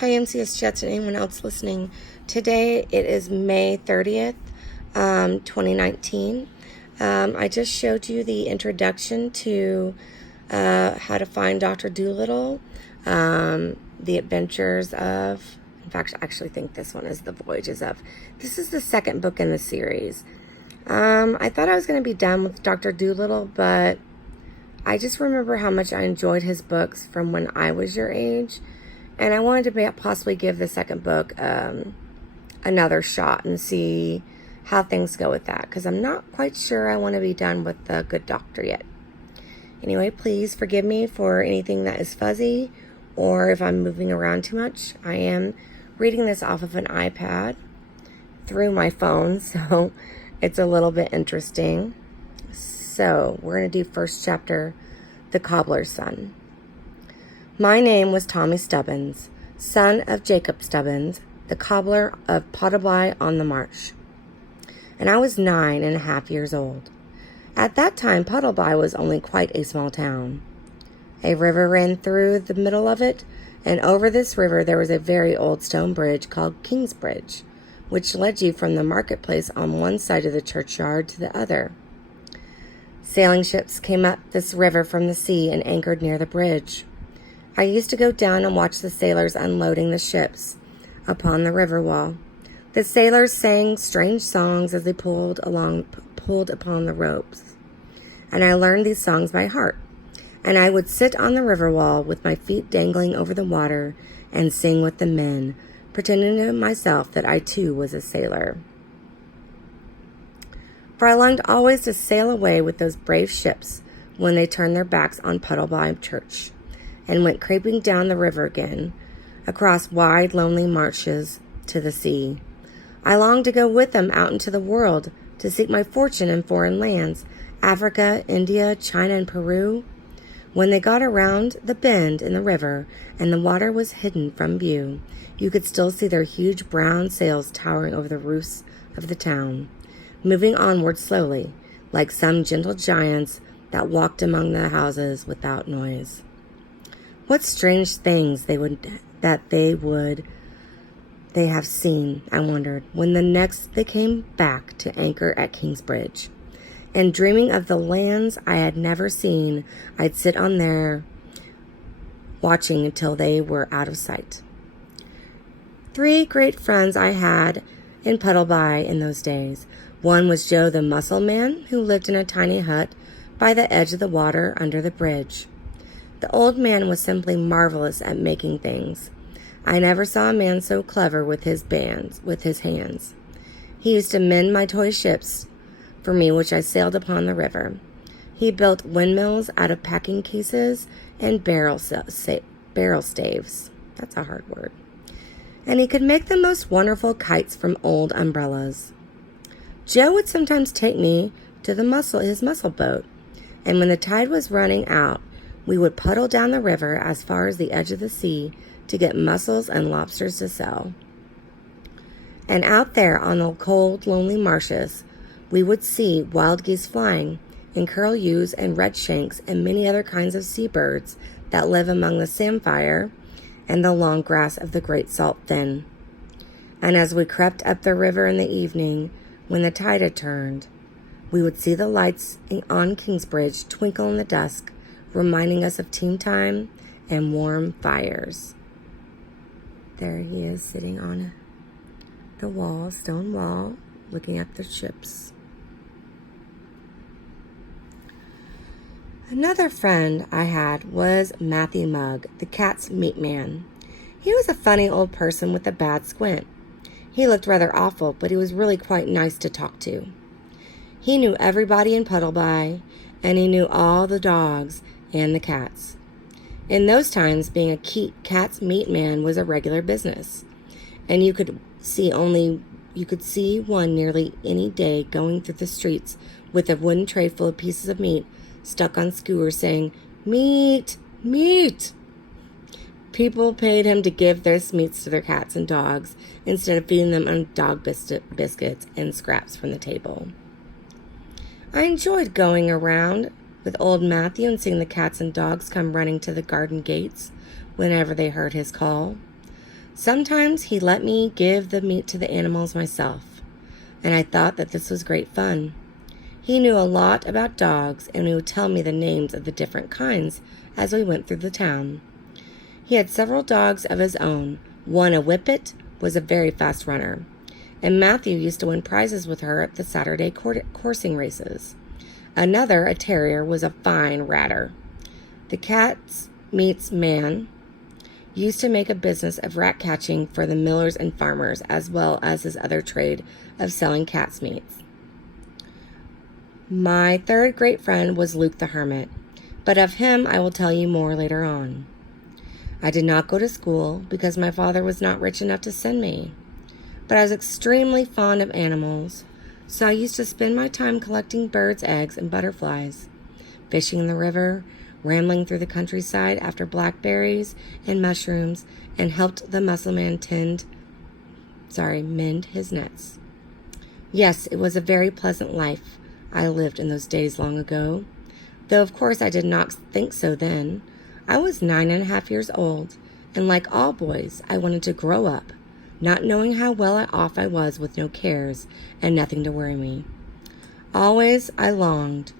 Hi, MCS Jets and anyone else listening. Today it is May 30th, 2019. I just showed you the introduction to how to find Dr. Doolittle, the adventures of, in fact, I actually think this one is the Voyages of. This is the second book in the series. I thought I was going to be done with Dr. Doolittle, but I just remember how much I enjoyed his books from when I was your age. And I wanted to possibly give the second book another shot and see how things go with that. Because I'm not quite sure I want to be done with the Good Doctor yet. Anyway, please forgive me for anything that is fuzzy or if I'm moving around too much. I am reading this off of an iPad through my phone, so it's a little bit interesting. So we're going to do first chapter, The Cobbler's Son. My name was Tommy Stubbins, son of Jacob Stubbins, the cobbler of Puddleby-on-the-Marsh, and I was 9.5 years old. At that time, Puddleby was only quite a small town. A river ran through the middle of it, and over this river there was a very old stone bridge called King's Bridge, which led you from the marketplace on one side of the churchyard to the other. Sailing ships came up this river from the sea and anchored near the bridge. I used to go down and watch the sailors unloading the ships upon the river wall. The sailors sang strange songs as they pulled upon the ropes, and I learned these songs by heart. And I would sit on the river wall with my feet dangling over the water and sing with the men, pretending to myself that I too was a sailor. For I longed always to sail away with those brave ships when they turned their backs on Puddleby Church and went creeping down the river again, across wide, lonely marshes to the sea. I longed to go with them out into the world to seek my fortune in foreign lands, Africa, India, China, and Peru. When they got around the bend in the river and the water was hidden from view, you could still see their huge brown sails towering over the roofs of the town, moving onward slowly, like some gentle giants that walked among the houses without noise. What strange things they have seen, I wondered, when the next they came back to anchor at Kingsbridge. And dreaming of the lands I had never seen, I'd sit on there watching until they were out of sight. 3 great friends I had in Puddleby in those days. One was Joe the Mussel Man, who lived in a tiny hut by the edge of the water under the bridge. The old man was simply marvelous at making things. I never saw a man so clever with his hands. He used to mend my toy ships for me, which I sailed upon the river. He built windmills out of packing cases and barrel staves. That's a hard word. And he could make the most wonderful kites from old umbrellas. Joe would sometimes take me to his mussel boat, and when the tide was running out, we would puddle down the river as far as the edge of the sea to get mussels and lobsters to sell. And out there on the cold, lonely marshes, we would see wild geese flying, and curlews and redshanks and many other kinds of seabirds that live among the samphire and the long grass of the great salt fen. And as we crept up the river in the evening, when the tide had turned, we would see the lights on Kingsbridge twinkle in the dusk, reminding us of teen time and warm fires. There he is sitting on the stone wall, looking at the ships. Another friend I had was Matthew Mugg, the cat's meat man. He was a funny old person with a bad squint. He looked rather awful, but he was really quite nice to talk to. He knew everybody in Puddleby, and he knew all the dogs and the cats. In those times, being a cat's meat man was a regular business, and you could see one nearly any day going through the streets with a wooden tray full of pieces of meat stuck on skewers saying, "Meat! Meat!" People paid him to give this meats to their cats and dogs instead of feeding them on dog biscuits and scraps from the table. I enjoyed going around with old Matthew and seeing the cats and dogs come running to the garden gates whenever they heard his call. Sometimes he let me give the meat to the animals myself, and I thought that this was great fun. He knew a lot about dogs, and he would tell me the names of the different kinds as we went through the town. He had several dogs of his own. One, a whippet, was a very fast runner, and Matthew used to win prizes with her at the Saturday coursing races. Another, a terrier, was a fine ratter. The Cats Meets Man used to make a business of rat catching for the millers and farmers, as well as his other trade of selling cat's meats. My third great friend was Luke the Hermit, but of him I will tell you more later on. I did not go to school because my father was not rich enough to send me, but I was extremely fond of animals, so I used to spend my time collecting birds' eggs and butterflies, fishing in the river, rambling through the countryside after blackberries and mushrooms, and helped the mussel man mend his nets. Yes, it was a very pleasant life I lived in those days long ago, though of course I did not think so then. I was 9.5 years old, and like all boys, I wanted to grow up, not knowing how well off I was with no cares and nothing to worry me. Always I longed.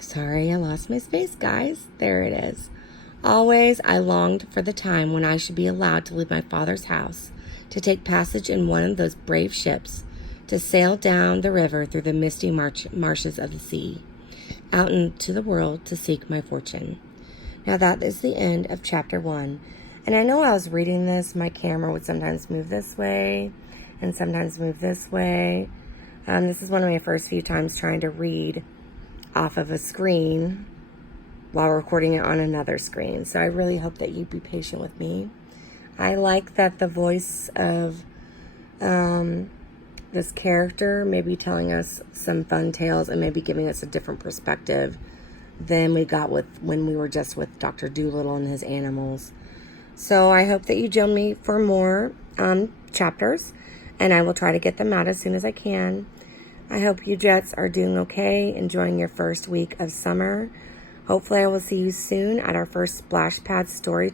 Sorry, I lost my space, guys. There it is. Always I longed for the time when I should be allowed to leave my father's house, to take passage in one of those brave ships, to sail down the river through the misty marshes of the sea, out into the world to seek my fortune. Now that is the end of chapter 1. And I know I was reading this, my camera would sometimes move this way and sometimes move this way. This is one of my first few times trying to read off of a screen while recording it on another screen. So I really hope that you be patient with me. I like that the voice of this character may be telling us some fun tales and maybe giving us a different perspective than we got when we were just with Dr. Doolittle and his animals. So I hope that you join me for more chapters, and I will try to get them out as soon as I can. I hope you Jets are doing okay, enjoying your first week of summer. Hopefully I will see you soon at our first Splash Pad story